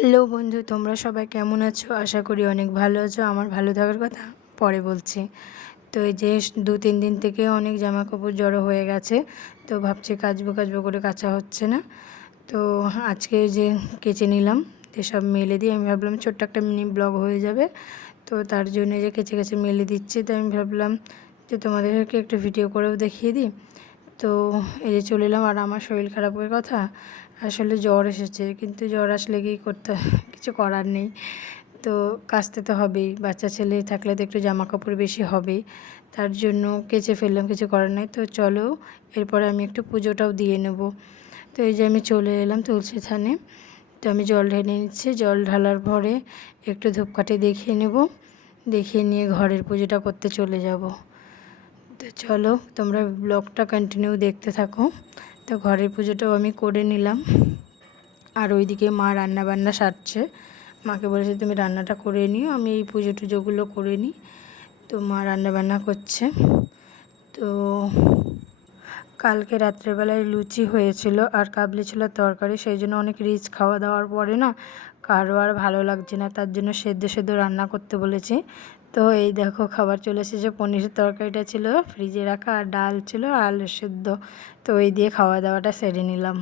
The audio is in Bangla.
হ্যালো বন্ধু, তোমরা সবাই কেমন আছো? আশা করি অনেক ভালো আছো। আমার ভালো থাকার কথা পরে বলছি। তো এই যে দু তিন দিন থেকে অনেক জামা কাপড় জড়ো হয়ে গেছে, তো ভাবছি কাচবো কাচবো করে কাচা হচ্ছে না। তো আজকে যে কেচে নিলাম সব মেলে দিয়ে আমি ভাবলাম ছোট্ট একটা মিনি ব্লগ হয়ে যাবে। তো তার জন্য যে কেচে কেচে মেলে দিচ্ছে তো আমি ভাবলাম যে তোমাদেরকে একটু ভিডিও করেও দেখিয়ে দিই। তো এই যে চলে এলাম আর আমার শরীর খারাপের কথা, আসলে জ্বর এসেছে, কিন্তু জ্বর আসলে কি করতে কিছু করার নেই। তো কাচতে তো হবেই, বাচ্চা ছেলে থাকলে তো একটু জামা কাপড় বেশি হবেই তার জন্য কেচে ফেললাম, কিছু করার নেই। তো চলো, এরপরে আমি একটু পুজোটাও দিয়ে নেব। তো এই যে আমি চলে এলাম তুলসী থানে তো আমি জল ঢেলে নিচ্ছি, জল ঢালার পরে একটু ধূপকাঠি দেখিয়ে নেব, দেখিয়ে নিয়ে ঘরের পুজোটা করতে চলে যাব। তো চলো তোমরা ব্লগটা কন্টিনিউ দেখতে থাকো। তো ঘরের পুজোটাও আমি করে নিলাম। আর ওইদিকে মা রান্না বান্না সারছে। মাকে বলেছে, তুমি রান্নাটা করে নিও, আমি এই পুজো টুজোগুলো করে নিই। তো মা রান্না বান্না করছে। তো কালকে রাত্রেবেলায় লুচি হয়েছিল আর কাবলি ছিল তরকারি, সেই জন্য অনেক রিচ খাওয়া দাওয়ার পরে না কারও আর ভালো লাগছে না, তার জন্য সেদ্ধ সেদ্ধ রান্না করতে বলেছি। তো এই দেখো খাবার চলে এসেছে পনিরের তরকারিটা ছিল, ফ্রিজে রাখা আর ডাল ছিল আলু সেদ্ধ। তো ওই দিয়ে খাওয়া দাওয়াটা সেরে নিলাম।